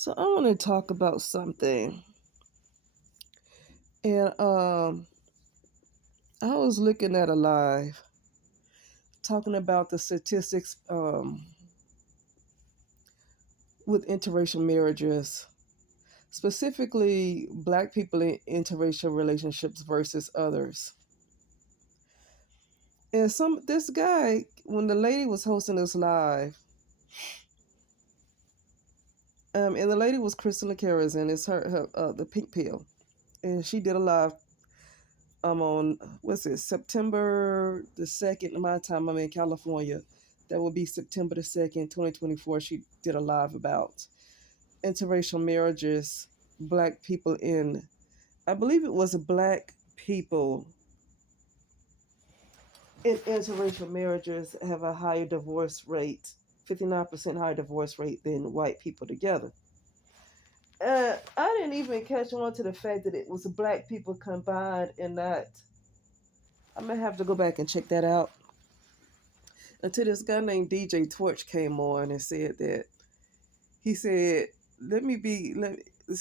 So I want to talk about something, and I was looking at a live talking about the statistics with interracial marriages, specifically Black people in interracial relationships versus others. And this guy, when the lady was hosting this live, and the lady was Crystal Carras, and it's her the Pink Pill, and she did a live on what's it, September 2nd, my time. I'm in California. That will be September 2nd, 2024. She did a live about interracial marriages, Black people in, I believe it was Black people in interracial marriages have a higher divorce rate, 59% higher divorce rate than white people together. I didn't even catch on to the fact that it was Black people combined and not. I'm gonna have to go back and check that out. Until this guy named DJ Torch came on and said that he said, "Let me be."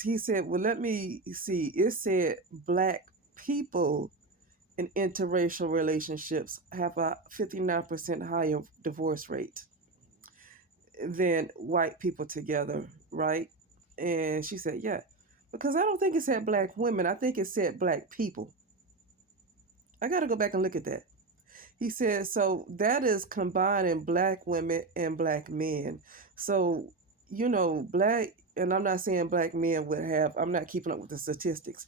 He said, "Well, let me see." It said Black people in interracial relationships have a 59% higher divorce rate than white people together, right? And she said, "Yeah," because I don't think it said Black women. I think it said Black people. I got to go back and look at that. He said, so that is combining Black women and Black men. So, Black, and I'm not saying Black men would have, I'm not keeping up with the statistics,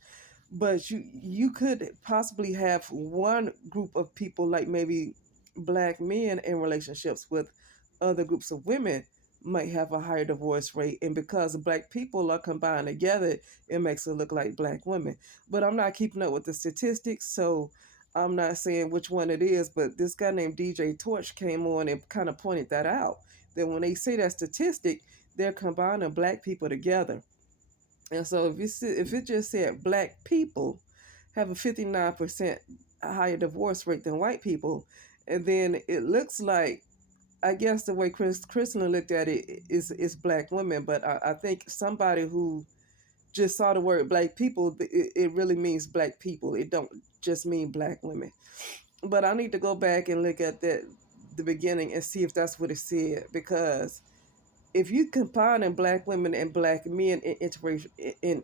but you could possibly have one group of people, like maybe Black men in relationships with other groups of women, might have a higher divorce rate. And because Black people are combined together, it makes it look like Black women. But I'm not keeping up with the statistics, so I'm not saying which one it is. But this guy named DJ Torch came on and kind of pointed that out, that when they say that statistic, they're combining Black people together. And so if it just said Black people have a 59% higher divorce rate than white people, and then it looks like, I guess the way Kristen looked at it is Black women. But I think somebody who just saw the word Black people, it really means Black people. It don't just mean Black women. But I need to go back and look at the beginning and see if that's what it said, because if you combining Black women and Black men in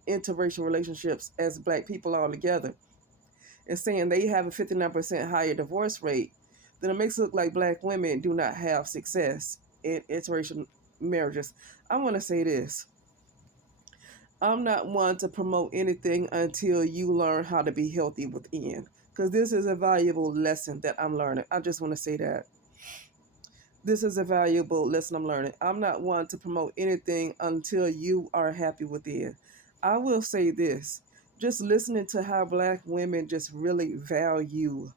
interracial relationships as Black people all together, and saying they have a 59% higher divorce rate, then it makes it look like Black women do not have success in interracial marriages. I want to say this: I'm not one to promote anything until you learn how to be healthy within, because this is a valuable lesson that I'm learning. I just want to say that this is a valuable lesson I'm learning. I'm not one to promote anything until you are happy within. I will say this: just listening to how Black women just really value,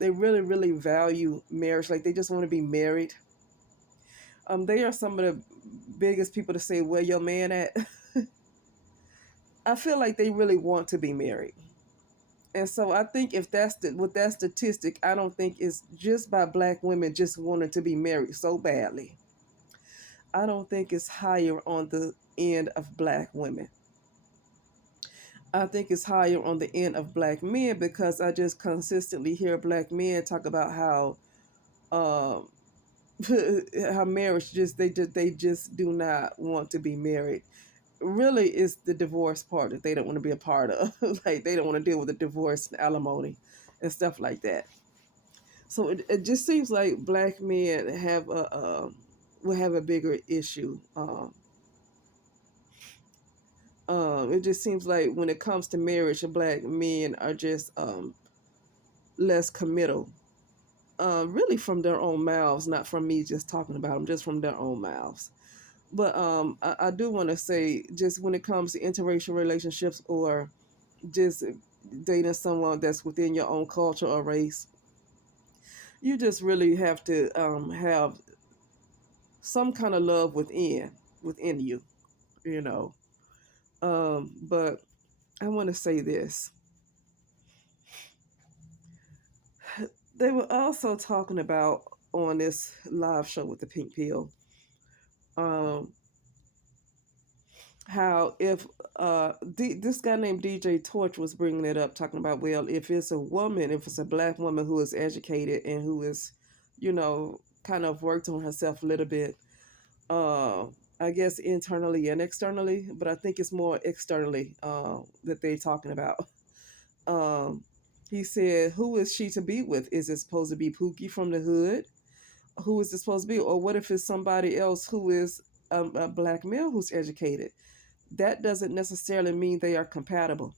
they really, really value marriage. Like, they just want to be married. They are some of the biggest people to say, "Where your man at?" I feel like they really want to be married. And so I think if that's with that statistic, I don't think it's just by Black women just wanting to be married so badly. I don't think it's higher on the end of Black women. I think it's higher on the end of Black men, because I just consistently hear Black men talk about how um how marriage just do not want to be married. Really, it's the divorce part that they don't want to be a part of. Like, they don't want to deal with the divorce and alimony and stuff like that. So it just seems like Black men have will have a bigger issue. It just seems like when it comes to marriage, Black men are just less committal. Really, from their own mouths, not from me just talking about them, just from their own mouths. But I do want to say, just when it comes to interracial relationships, or just dating someone that's within your own culture or race, you just really have to have some kind of love within you, you know. But I want to say this: they were also talking about, on this live show with the Pink Pill, um, how if this guy named DJ Torch was bringing it up, talking about, well, if it's a woman, if it's a black woman who is educated and who is, kind of worked on herself a little bit, uh, I guess internally and externally, but I think it's more externally that they're talking about. Um, he said, "Who is she to be with? Is it supposed to be Pookie from the hood? Who is it supposed to be? Or what if it's somebody else who is a black male who's educated? That doesn't necessarily mean they are compatible."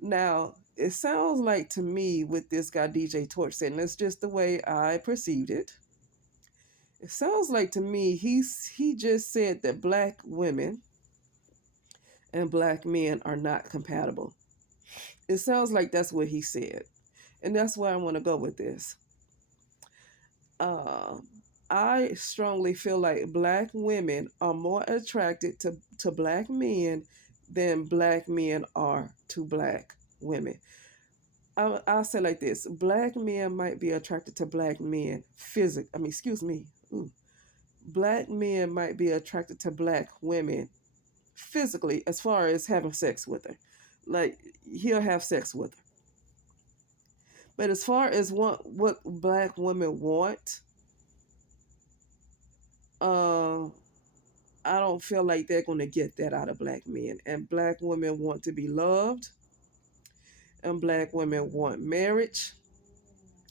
Now, it sounds like to me with this guy DJ Torch said, and that's just the way I perceived it. It sounds like to me he just said that black women and black men are not compatible. It sounds like that's what he said. And that's where I want to go with this. Uh, I strongly feel like black women are more attracted to black men than black men are to black women. I'll say like this: black men might be attracted to black men excuse me. Ooh. Black men might be attracted to black women physically, as far as having sex with her. Like, he'll have sex with her. But as far as what black women want, um, I don't feel like they're going to get that out of black men. And black women want to be loved, and black women want marriage,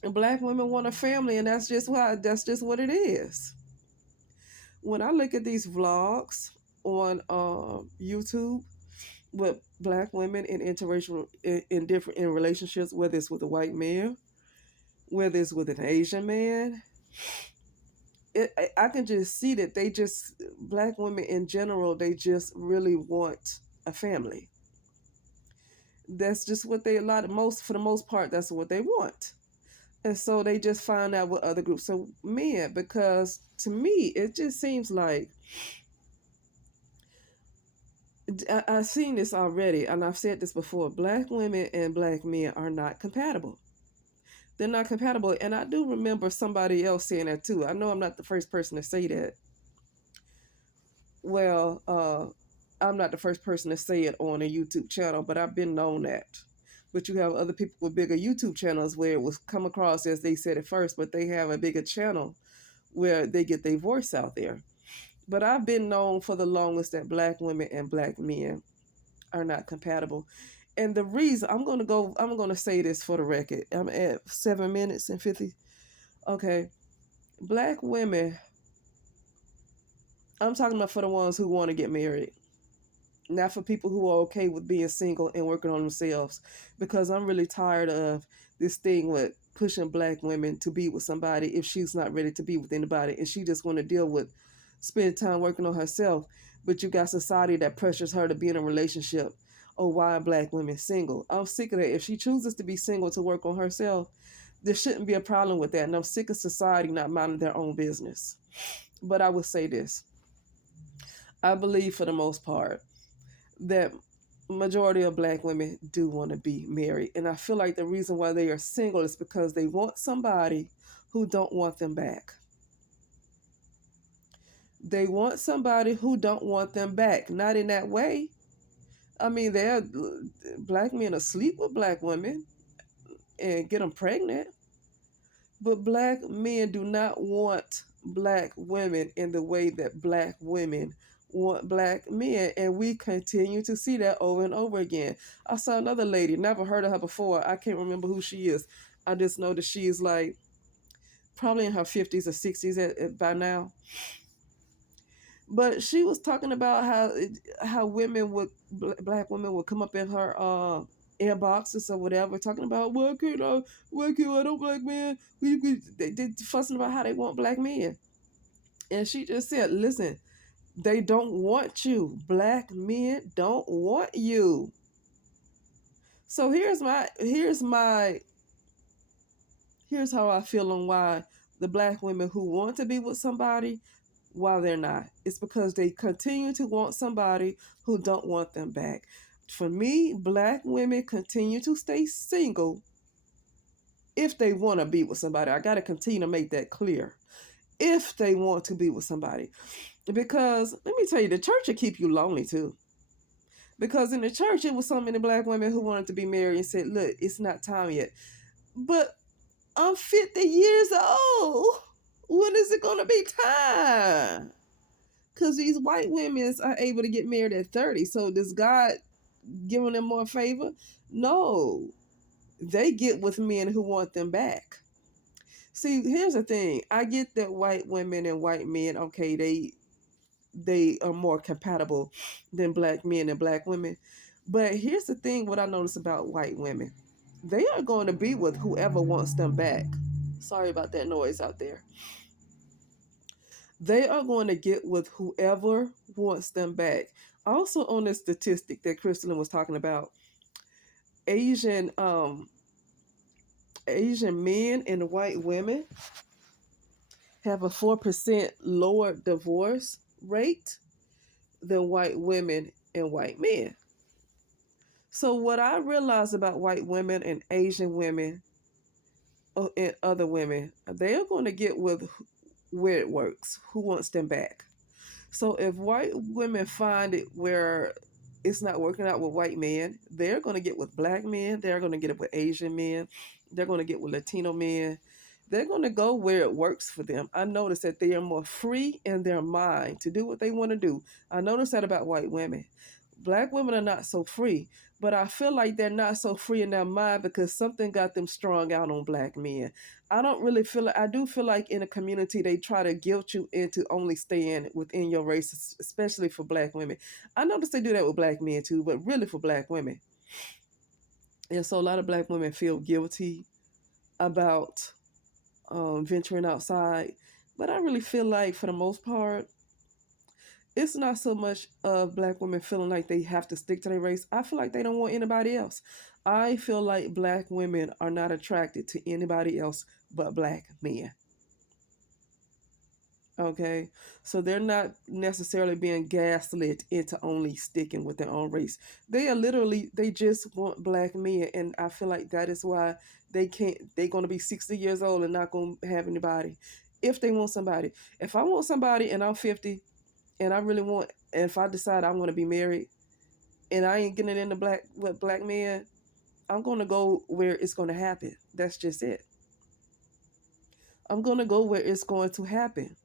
and black women want a family, and that's just what it is. When I look at these vlogs on YouTube with black women in interracial in relationships, whether it's with a white man, whether it's with an Asian man, I can just see that black women in general, they just really want a family. That's just what they, for the most part, that's what they want. And so they just find out with other groups. So men, because to me, it just seems like I've seen this already, and I've said this before. Black women and black men are not compatible. They're not compatible. And I do remember somebody else saying that too. I know I'm not the first person to say that. Well, I'm not the first person to say it on a YouTube channel, but I've been known that. But you have other people with bigger YouTube channels where it was come across as they said it first, but they have a bigger channel where they get their voice out there. But I've been known for the longest that black women and black men are not compatible. And the reason I'm gonna say this for the record. I'm at 7 minutes and 50. Okay. Black women, I'm talking about for the ones who want to get married. Not for people who are okay with being single and working on themselves. Because I'm really tired of this thing with pushing black women to be with somebody if she's not ready to be with anybody and she just want to deal with spend time working on herself. But you got society that pressures her to be in a relationship. Oh, why are black women single? I'm sick of that. If she chooses to be single to work on herself, there shouldn't be a problem with that. And I'm sick of society not minding their own business. But I would say this. I believe for the most part that majority of black women do want to be married. And I feel like the reason why they are single is because they want somebody who don't want them back. They want somebody who don't want them back. Not in that way. I mean, they're black men asleep with black women and get them pregnant. But black men do not want black women in the way that black women want black men. And we continue to see that over and over again. I saw another lady, never heard of her before. I can't remember who she is. I just know that she is like probably in her 50s or 60s by now. But she was talking about how women would black women would come up in her inboxes or whatever, talking about why can't I don't black men? They fussing about how they want black men, and she just said, "Listen, they don't want you. Black men don't want you." So here's how I feel on why the black women who want to be with somebody while they're not. It's because they continue to want somebody who don't want them back. For me, black women continue to stay single if they want to be with somebody. I got to continue to make that clear. If they want to be with somebody. Because let me tell you, the church will keep you lonely too. Because in the church, it was so many black women who wanted to be married and said, "Look, it's not time yet." But I'm 50 years old. When is it gonna be time? Because these white women are able to get married at 30. So does God giving them more favor? No. They get with men who want them back. See, here's the thing. I get that white women and white men, okay, they are more compatible than black men and black women. But here's the thing, what I notice about white women. They are going to be with whoever wants them back. Sorry about that noise out there. They are going to get with whoever wants them back. Also, on the statistic that Crystalline was talking about, Asian Asian men and white women have a 4% lower divorce rate than white women and white men. So what I realize about white women and Asian women and other women, they are going to get with where it works, who wants them back. So if white women find it where it's not working out with white men, they're going to get with black men, they're going to get it with Asian men, they're going to get with Latino men. They're going to go where it works for them. I notice that they are more free in their mind to do what they want to do. I notice that about white women. Black women are not so free, but I feel like they're not so free in their mind because something got them strung out on black men. I don't really feel like, I do feel like in a community they try to guilt you into only staying within your race, especially for black women. I notice they do that with black men too, but really for black women. And so a lot of black women feel guilty about venturing outside. But I really feel like for the most part, it's not so much of black women feeling like they have to stick to their race. I feel like they don't want anybody else. I feel like black women are not attracted to anybody else but black men. Okay, so they're not necessarily being gaslit into only sticking with their own race. They are literally, they just want black men, and I feel like that is why they can't. They're gonna be 60 years old and not gonna have anybody. If they want somebody, if I want somebody and I'm 50, and I really want, and if I decide I want to be married, and I ain't getting into black with black men, I'm gonna go where it's gonna happen. That's just it. I'm gonna go where it's going to happen.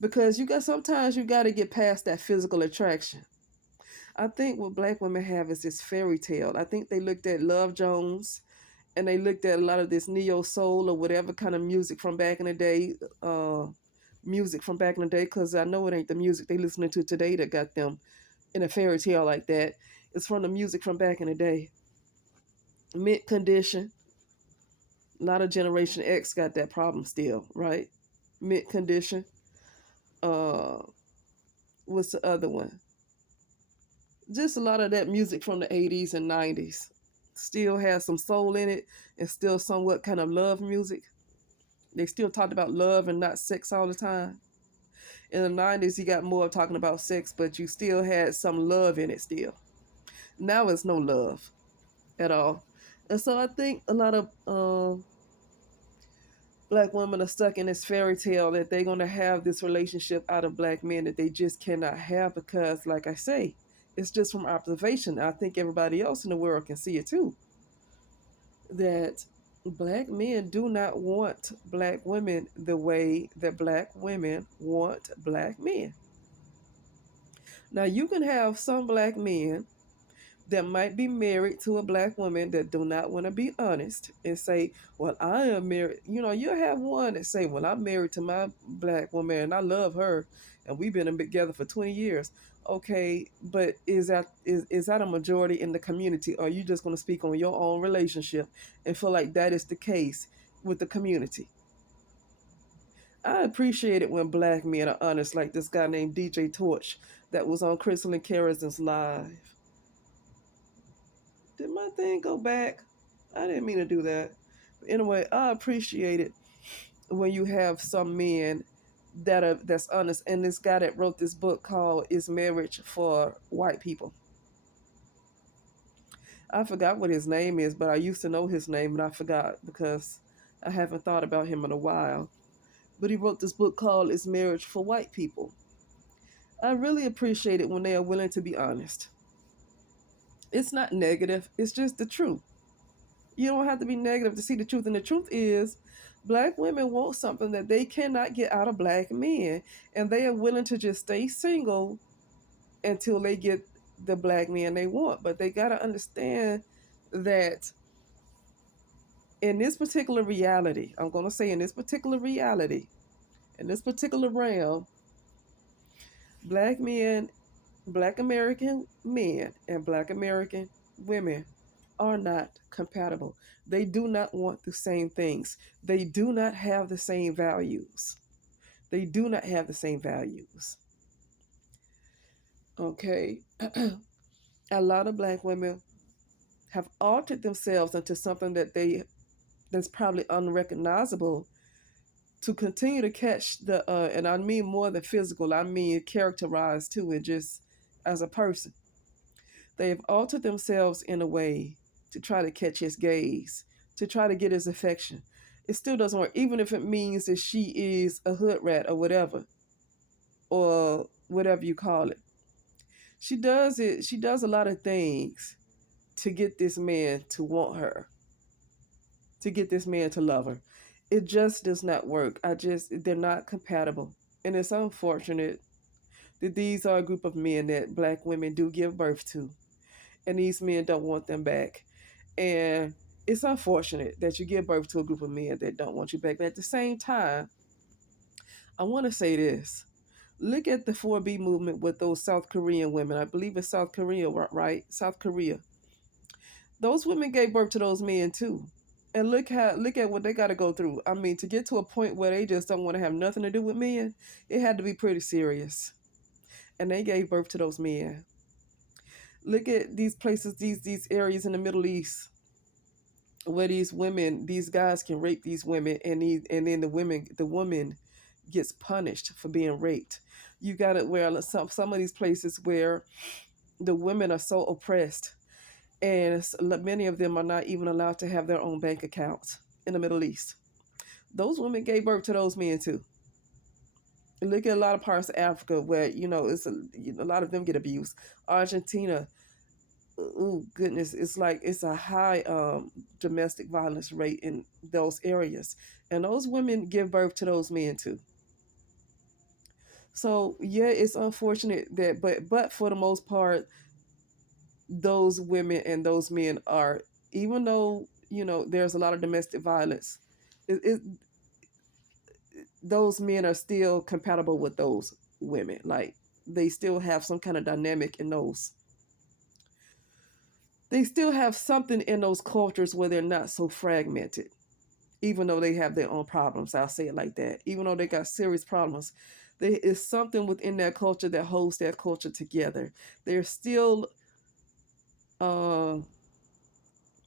Because you got, sometimes you got to get past that physical attraction. I think what black women have is this fairy tale. I think they looked at Love Jones and they looked at a lot of this neo soul or whatever kind of music from back in the day. Music from back in the day, because I know it ain't the music they listening to today that got them in a fairy tale like that. It's from the music from back in the day. Mint condition. A lot of Generation X got that problem still, right? Mint condition. Uh, what's the other one? Just a lot of that music from the 80s and 90s still has some soul in it and still somewhat kind of love music. They still talked about love and not sex all the time. In the 90s, you got more talking about sex, but you still had some love in it still. Now it's no love at all. And so I think a lot of black women are stuck in this fairy tale that they're going to have this relationship out of black men that they just cannot have because, like I say, it's just from observation. I think everybody else in the world can see it too. That black men do not want black women the way that black women want black men. Now, you can have some black men that might be married to a black woman that do not want to be honest and say, well, I am married. You know, you have one that say, well, I'm married to my black woman and I love her and we've been together for 20 years. Okay, but is that a majority in the community, or are you just going to speak on your own relationship and feel like that is the case with the community? I appreciate it when black men are honest, like this guy named DJ Torch that was on Crystal and Carrison's live. Did my thing go back? I didn't mean to do that. But anyway, I appreciate it when you have some men that's honest. And this guy that wrote this book called "Is Marriage for White People?" I forgot what his name is, but I used to know his name and I forgot because I haven't thought about him in a while. but he wrote this book called Is Marriage for White People? I really appreciate it when they are willing to be honest. It's not negative, it's just the truth. You don't have to be negative to see the truth. And the truth is, black women want something that they cannot get out of black men. And they are willing to just stay single until they get the black man they want. But they got to understand that in this particular reality, I'm going to say in this particular reality, in this particular realm, black men, black American men, and black American women are not compatible. They do not want the same things. They do not have the same values. They do not have the same values. Okay. A lot of black women have altered themselves into something that's probably unrecognizable to continue to catch the and I mean more than physical, I mean characterized too, and just as a person. They have altered themselves in a way to try to catch his gaze, to try to get his affection. It still doesn't work, even if it means that she is a hood rat or whatever you call it. She does it, she does a lot of things to get this man to want her, to get this man to love her. It just does not work. They're not compatible. And it's unfortunate that these are a group of men that black women do give birth to. And these men don't want them back. And it's unfortunate that you give birth to a group of men that don't want you back. But at the same time, I want to say this. Look at the 4B movement with those South Korean women. I believe it's South Korea, right? South Korea. Those women gave birth to those men too. And look at what they got to go through. I mean, to get to a point where they just don't want to have nothing to do with men, it had to be pretty serious. And they gave birth to those men. Look at these places, these areas in the Middle East where these guys can rape these women, and then the woman gets punished for being raped. You got it where some of these places where the women are so oppressed, and many of them are not even allowed to have their own bank accounts in the Middle East. Those women gave birth to those men too. And look at a lot of parts of Africa where a lot of them get abused. Argentina, oh goodness, it's like it's a high domestic violence rate in those areas, and those women give birth to those men too. So yeah, it's unfortunate that, but for the most part, those women and those men are, even though there's a lot of domestic violence, it those men are still compatible with those women. Like they still have some kind of dynamic in those. They still have something in those cultures where they're not so fragmented, even though they have their own problems. I'll say it like that. Even though they got serious problems, there is something within that culture that holds that culture together. There's still uh,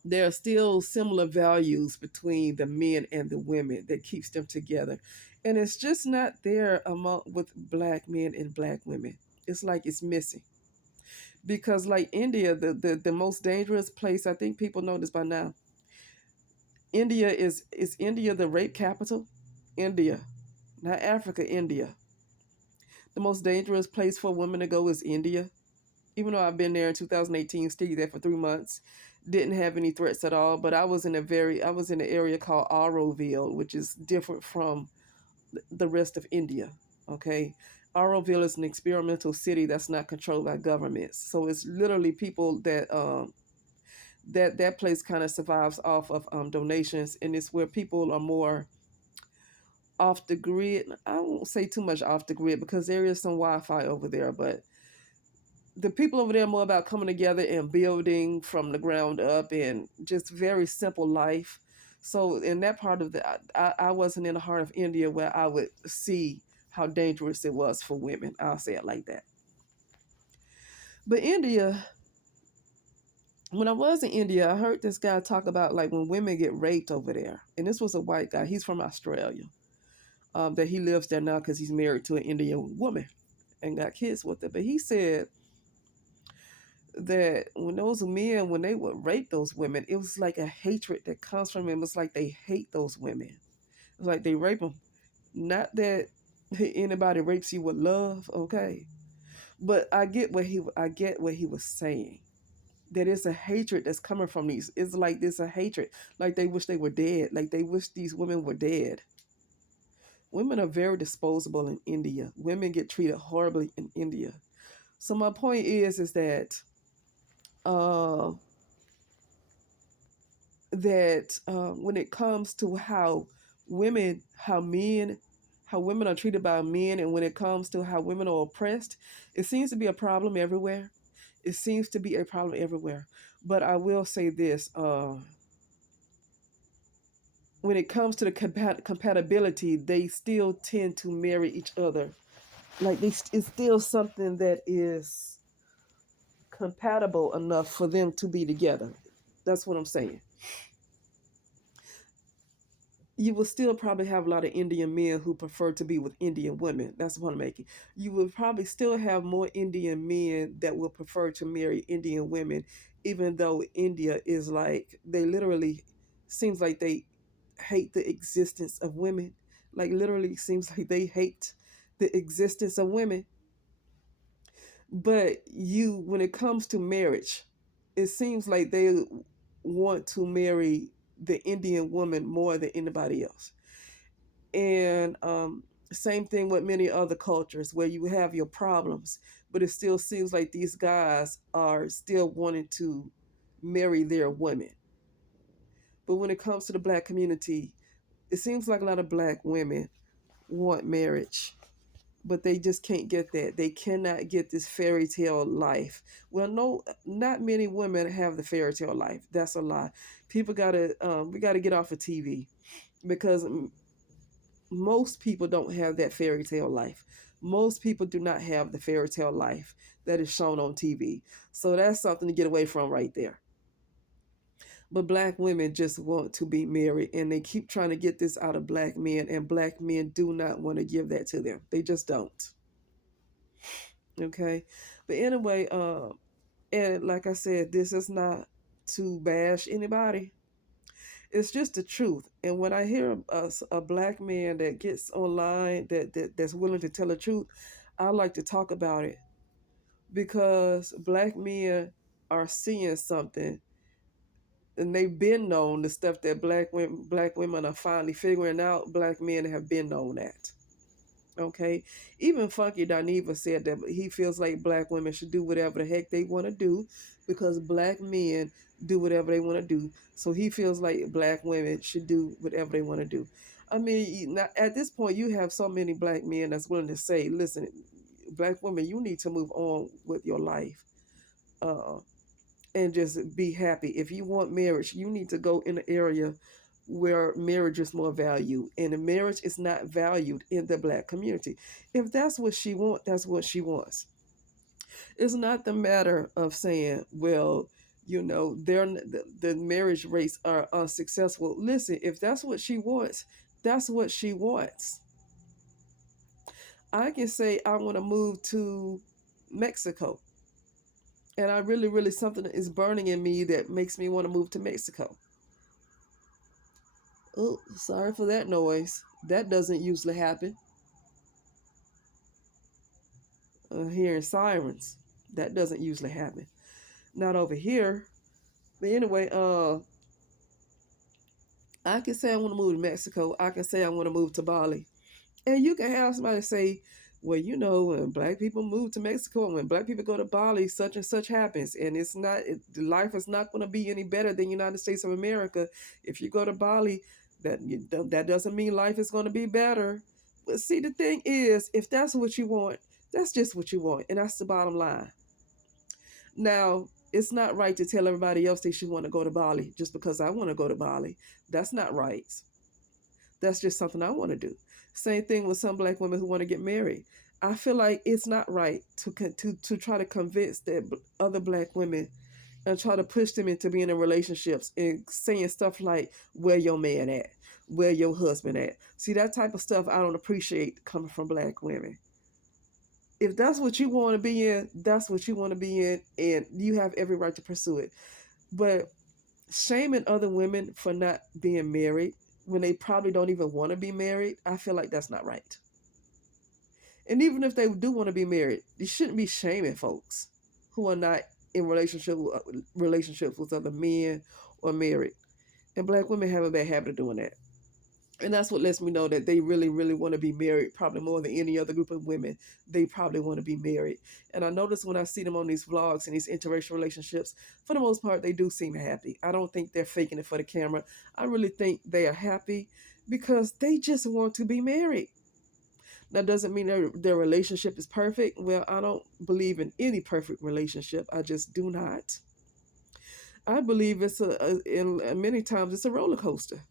there are still similar values between the men and the women that keeps them together, and it's just not there among with black men and black women. It's like it's missing, because like India, the most dangerous place, I think people know this by now. India is India the rape capital? India, not Africa, India. The most dangerous place for women to go is India. Even though I've been there in 2018, stayed there for 3 months, didn't have any threats at all. But I was in an area called Auroville, which is different from the rest of India. Okay, Auroville is an experimental city that's not controlled by governments. So it's literally people that place kind of survives off of donations, and it's where people are more off the grid. I won't say too much off the grid because there is some Wi-Fi over there, but the people over there are more about coming together and building from the ground up and just very simple life. So in that part of I wasn't in the heart of India where I would see how dangerous it was for women. I'll say it like that. But India, when I was in India, I heard this guy talk about like when women get raped over there. And this was a white guy. He's from Australia. That he lives there now because he's married to an Indian woman and got kids with her. But he said that when those men, when they would rape those women, it was like a hatred that comes from them. It was like they hate those women. It's like they rape them. Not that anybody rapes you with love, okay? But I get what he was saying. That it's a hatred that's coming from these. It's like this a hatred, like they wish they were dead, like they wish these women were dead. Women are very disposable in India. Women get treated horribly in India. So my point is that uh, when it comes to how women are treated by men, and when it comes to how women are oppressed, it seems to be a problem everywhere. It seems to be a problem everywhere. But I will say this: when it comes to the compatibility, they still tend to marry each other. Like it's still something that is compatible enough for them to be together. That's what I'm saying. You will still probably have a lot of Indian men who prefer to be with Indian women. That's what I'm making. You will probably still have more Indian men that will prefer to marry Indian women, even though India is like, they literally seems like they hate the existence of women. Like literally seems like they hate the existence of women. But when it comes to marriage, it seems like they want to marry the Indian woman more than anybody else. And same thing with many other cultures where you have your problems, but it still seems like these guys are still wanting to marry their women. But when it comes to the black community, it seems like a lot of black women want marriage, but they just can't get that. They cannot get this fairy tale life. Well, no, not many women have the fairy tale life. That's a lie. We gotta get off of TV, because most people don't have that fairy tale life. Most people do not have the fairy tale life that is shown on TV. So that's something to get away from right there. But black women just want to be married, and they keep trying to get this out of black men, and black men do not want to give that to them. They just don't. Okay. But anyway, and like I said, this is not to bash anybody. It's just the truth. And when I hear a black man that gets online that's willing to tell the truth, I like to talk about it, because black men are seeing something, and they've been known the stuff that black women are finally figuring out. Black men have been known that. Okay, even Funky Dineva said that he feels like black women should do whatever the heck they want to do, because black men do whatever they want to do. So he feels like black women should do whatever they want to do. I mean, at this point, you have so many black men that's willing to say, "Listen, black women, you need to move on with your life, uh, and just be happy. If you want marriage, you need to go in an area where marriage is more valued, and the marriage is not valued in the black community. If that's what she wants, that's what she wants. It's not the matter of saying, well, the marriage rates are unsuccessful. Listen, if that's what she wants, that's what she wants. I can say I want to move to Mexico, and I really, really, something is burning in me that makes me want to move to Mexico. Oh, sorry for that noise. That doesn't usually happen. Hearing sirens. That doesn't usually happen. Not over here. But anyway, I can say I want to move to Mexico. I can say I want to move to Bali. And you can have somebody say, well, when black people move to Mexico and when black people go to Bali, such and such happens. And life is not going to be any better than United States of America. If you go to Bali, that doesn't mean life is going to be better. But see, the thing is, if that's what you want, that's just what you want. And that's the bottom line. Now, it's not right to tell everybody else they should want to go to Bali just because I want to go to Bali. That's not right. That's just something I want to do. Same thing with some black women who want to get married. I feel like it's not right to try to convince that other black women and try to push them into being in relationships and saying stuff like, where your man at? Where your husband at? See, that type of stuff I don't appreciate coming from black women. If that's what you want to be in, that's what you want to be in, and you have every right to pursue it. But shaming other women for not being married, when they probably don't even want to be married, I feel like that's not right. And even if they do want to be married, you shouldn't be shaming folks who are not in relationships with other men or married. And black women have a bad habit of doing that. And that's what lets me know that they really, really want to be married, probably more than any other group of women. They probably want to be married. And I notice when I see them on these vlogs and these interracial relationships, for the most part, they do seem happy. I don't think they're faking it for the camera. I really think they are happy because they just want to be married. That doesn't mean their relationship is perfect. Well, I don't believe in any perfect relationship. I just do not. I believe in many times it's a roller coaster.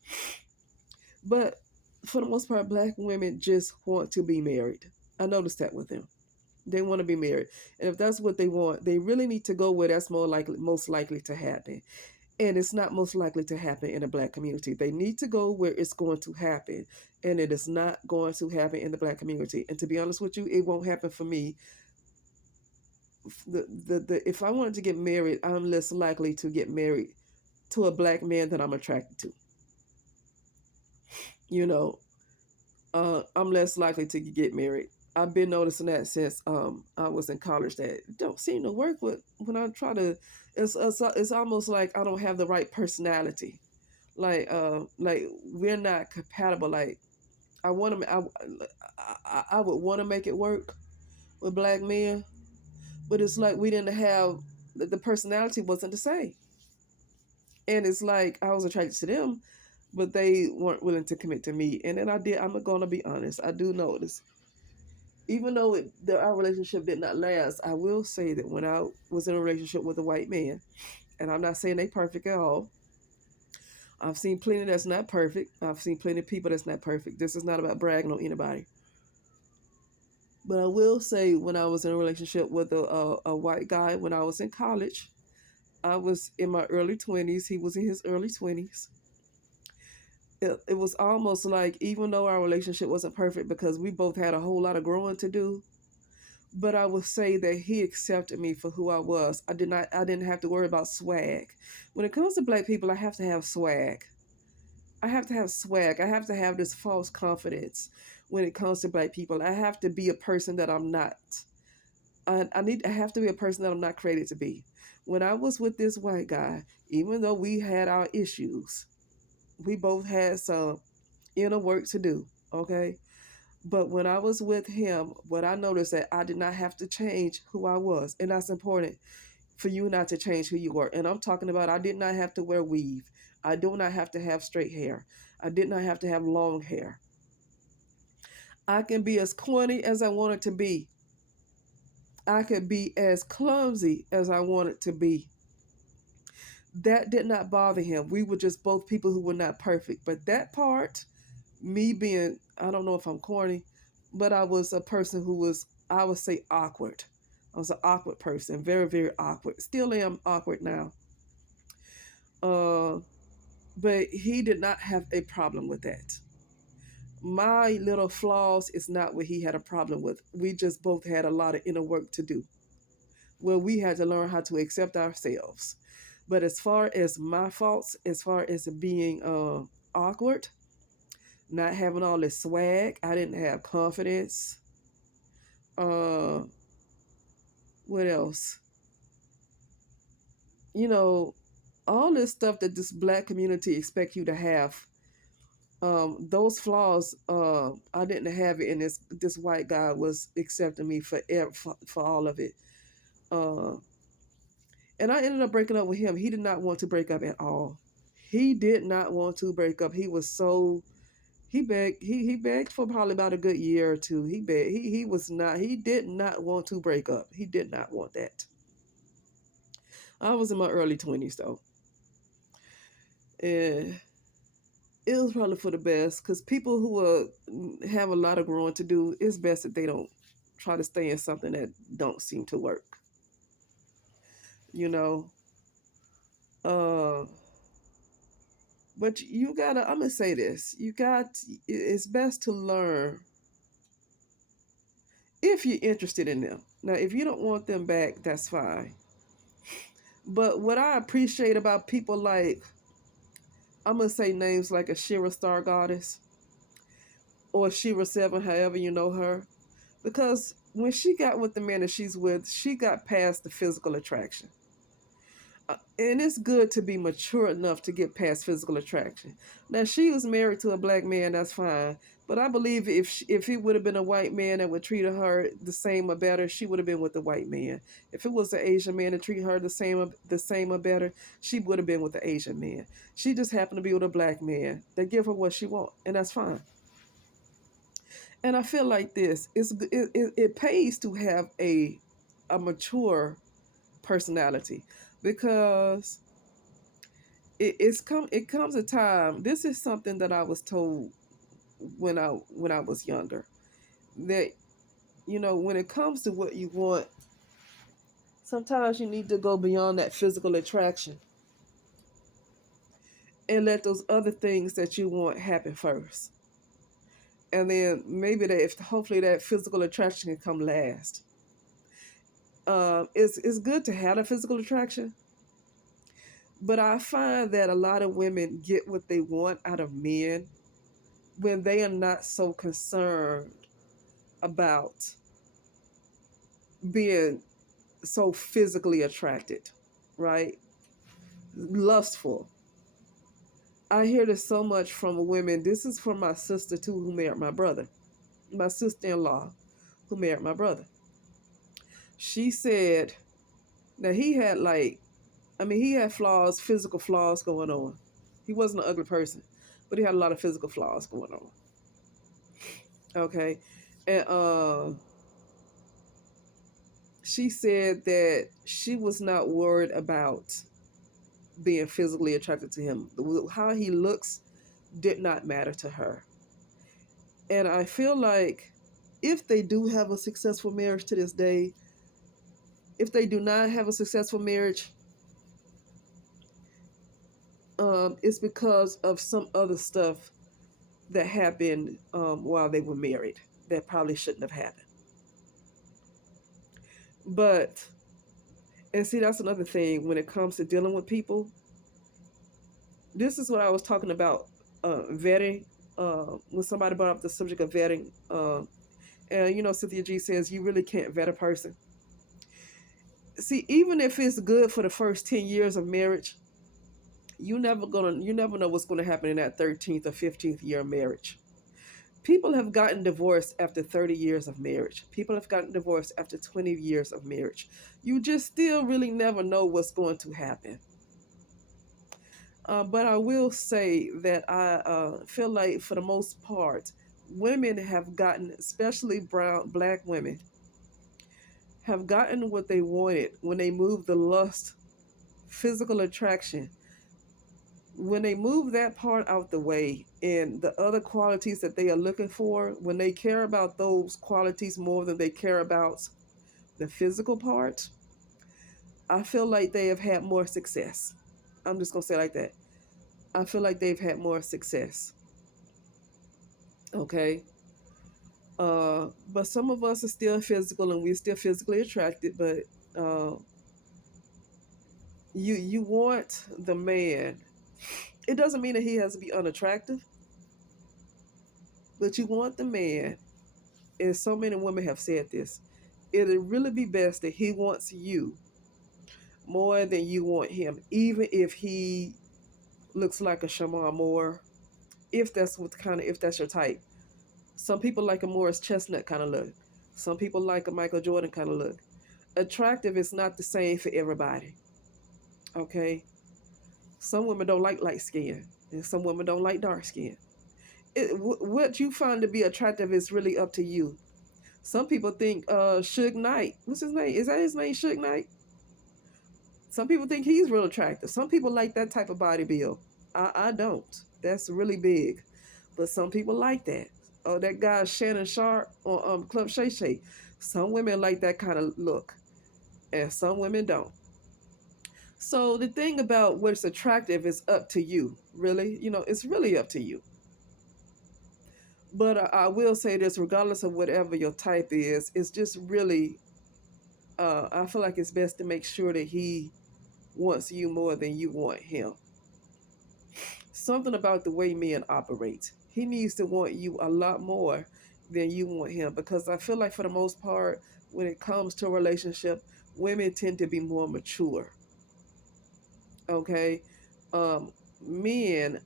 But for the most part, black women just want to be married. I noticed that with them. They want to be married. And if that's what they want, they really need to go where that's most likely to happen. And it's not most likely to happen in the black community. They need to go where it's going to happen. And it is not going to happen in the black community. And to be honest with you, it won't happen for me. If I wanted to get married, I'm less likely to get married to a black man that I'm attracted to. You know, I'm less likely to get married. I've been noticing that since I was in college that it don't seem to work with when I try to. It's almost like I don't have the right personality. Like we're not compatible. Like I want to I would want to make it work with black men, but it's like we didn't have the personality wasn't the same, and it's like I was attracted to them, but they weren't willing to commit to me. And then I did. I'm gonna be honest. I do notice, even though our relationship did not last, I will say that when I was in a relationship with a white man, and I'm not saying they perfect at all. I've seen plenty that's not perfect. I've seen plenty of people that's not perfect. This is not about bragging on anybody. But I will say when I was in a relationship with a white guy when I was in college, I was in my early 20s. He was in his early 20s. It was almost like, even though our relationship wasn't perfect because we both had a whole lot of growing to do, but I would say that he accepted me for who I was. I didn't have to worry about swag. When it comes to black people, I have to have swag. I have to have swag. I have to have this false confidence when it comes to black people. I have to be a person that I'm not. I have to be a person that I'm not created to be. When I was with this white guy, even though we had our issues, we both had some inner work to do, okay? But when I was with him, what I noticed that I did not have to change who I was. And that's important for you not to change who you are. And I'm talking about I did not have to wear weave. I do not have to have straight hair. I did not have to have long hair. I can be as corny as I wanted to be. I could be as clumsy as I wanted to be. That did not bother him. We were just both people who were not perfect. But that part, me being, I don't know if I'm corny, but I was a person who was, I would say, awkward. I was an awkward person, very, very awkward. Still am awkward now. Uh, but he did not have a problem with that. My little flaws is not what he had a problem with. We just both had a lot of inner work to do. Well, we had to learn how to accept ourselves. But as far as my faults, as far as being awkward, not having all this swag, I didn't have confidence. Uh, what else? You know, all this stuff that this black community expect you to have. Those flaws, I didn't have it, and this white guy was accepting me for all of it. Uh, and I ended up breaking up with him. He did not want to break up at all. He did not want to break up. He was so he begged for probably about a good year or two. He did not want to break up. He did not want that. I was in my early 20s though. And it was probably for the best because people who have a lot of growing to do, it's best that they don't try to stay in something that don't seem to work. You know, uh, but you gotta. I'm gonna say this: it's best to learn if you're interested in them. Now, if you don't want them back, that's fine. But what I appreciate about people like I'm gonna say names like a Shira Star Goddess or Shira Seven, however you know her, because when she got with the man that she's with, she got past the physical attraction. And it's good to be mature enough to get past physical attraction. Now she was married to a black man, that's fine. But I believe if he would have been a white man that would treat her the same or better, she would have been with the white man. If it was an Asian man to treat her the same or better, she would have been with the Asian man. She just happened to be with a black man that give her what she want, and that's fine. And I feel like this: it pays to have a mature personality, because it comes a time. This is something that I was told when I was younger, that when it comes to what you want, sometimes you need to go beyond that physical attraction and let those other things that you want happen first, and then maybe that if hopefully that physical attraction can come last. It's good to have a physical attraction, but I find that a lot of women get what they want out of men when they are not so concerned about being so physically attracted, right? Lustful. I hear this so much from women. This is from my sister too, who married my brother. My sister-in-law, who married my brother. She said that he had flaws, physical flaws going on. He wasn't an ugly person, but he had a lot of physical flaws going on. Okay, and she said that she was not worried about being physically attracted to him. How he looks did not matter to her. And I feel like if they do have a successful marriage to this day, if they do not have a successful marriage, it's because of some other stuff that happened while they were married that probably shouldn't have happened. But, and see, that's another thing when it comes to dealing with people. This is what I was talking about, vetting. When somebody brought up the subject of vetting, and Cynthia G says you really can't vet a person. See, even if it's good for the first 10 years of marriage, you never know what's gonna happen in that 13th or 15th year of marriage. People have gotten divorced after 30 years of marriage. People have gotten divorced after 20 years of marriage. You just still really never know what's going to happen. But I will say that I feel like, for the most part, women have gotten, especially black women, have gotten what they wanted when they moved the lust, physical attraction. When they move that part out the way and the other qualities that they are looking for, when they care about those qualities more than they care about the physical part, I feel like they have had more success. I'm just going to say it like that. I feel like they've had more success. Okay. But some of us are still physical and we're still physically attracted, but uh, you want the man. It doesn't mean that he has to be unattractive, but you want the man, and so many women have said this, it'd really be best that he wants you more than you want him, even if he looks like a Shamar Moore, if that's your type. Some people like a Morris Chestnut kind of look. Some people like a Michael Jordan kind of look. Attractive is not the same for everybody. Okay? Some women don't like light skin, and some women don't like dark skin. What you find to be attractive is really up to you. Some people think Suge Knight, what's his name? Is that his name, Suge Knight? Some people think he's real attractive. Some people like that type of body build. I don't. That's really big. But some people like that. Oh, that guy Shannon Sharp on Club Shay Shay. Some women like that kind of look, and some women don't. So the thing about what's attractive is up to you. Really, it's really up to you. But I will say this: regardless of whatever your type is, it's just really. I feel like it's best to make sure that he wants you more than you want him. something about the way men operate. He needs to want you a lot more than you want him, because I feel like for the most part, when it comes to a relationship, women tend to be more mature. Okay, um, men,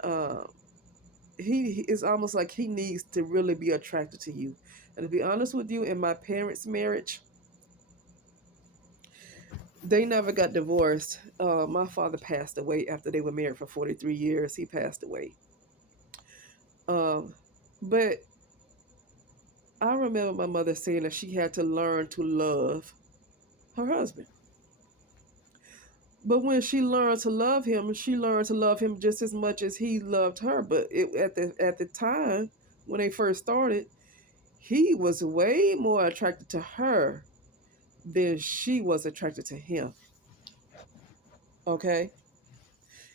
he is almost like he needs to really be attracted to you. And to be honest with you, in my parents' marriage, they never got divorced. My father passed away after they were married for 43 years. He passed away. Um, but I remember my mother saying that she had to learn to love her husband. But when she learned to love him, she learned to love him just as much as he loved her. But at the time when they first started, he was way more attracted to her than she was attracted to him. Okay,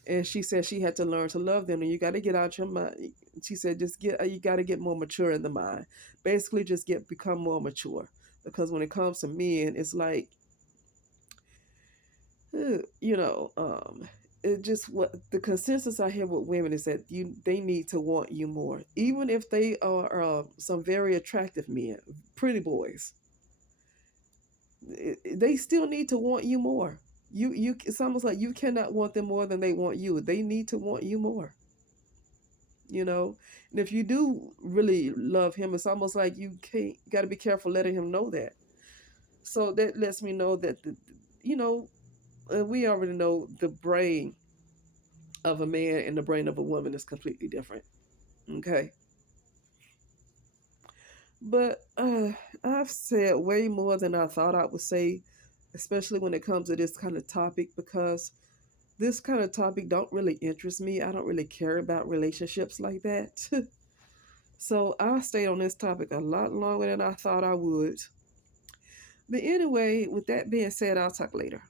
and she said she had to learn to love them, and you got to get out your mind. She said just get you got to get more mature in the mind. Basically, just get become more mature, because when it comes to men, it's like you know, it just what the consensus I hear with women is that they need to want you more, even if they are some very attractive men, pretty boys. They still need to want you more. It's almost like you cannot want them more than they want you. They need to want you more. You know, and if you do really love him, it's almost like you can't got to be careful letting him know that. So that lets me know that you know we already know the brain of a man and the brain of a woman is completely different. Okay. But I've said way more than I thought I would say, especially when it comes to this kind of topic, because this kind of topic don't really interest me. I don't really care about relationships like that. So I stayed on this topic a lot longer than I thought I would. But anyway, with that being said, I'll talk later.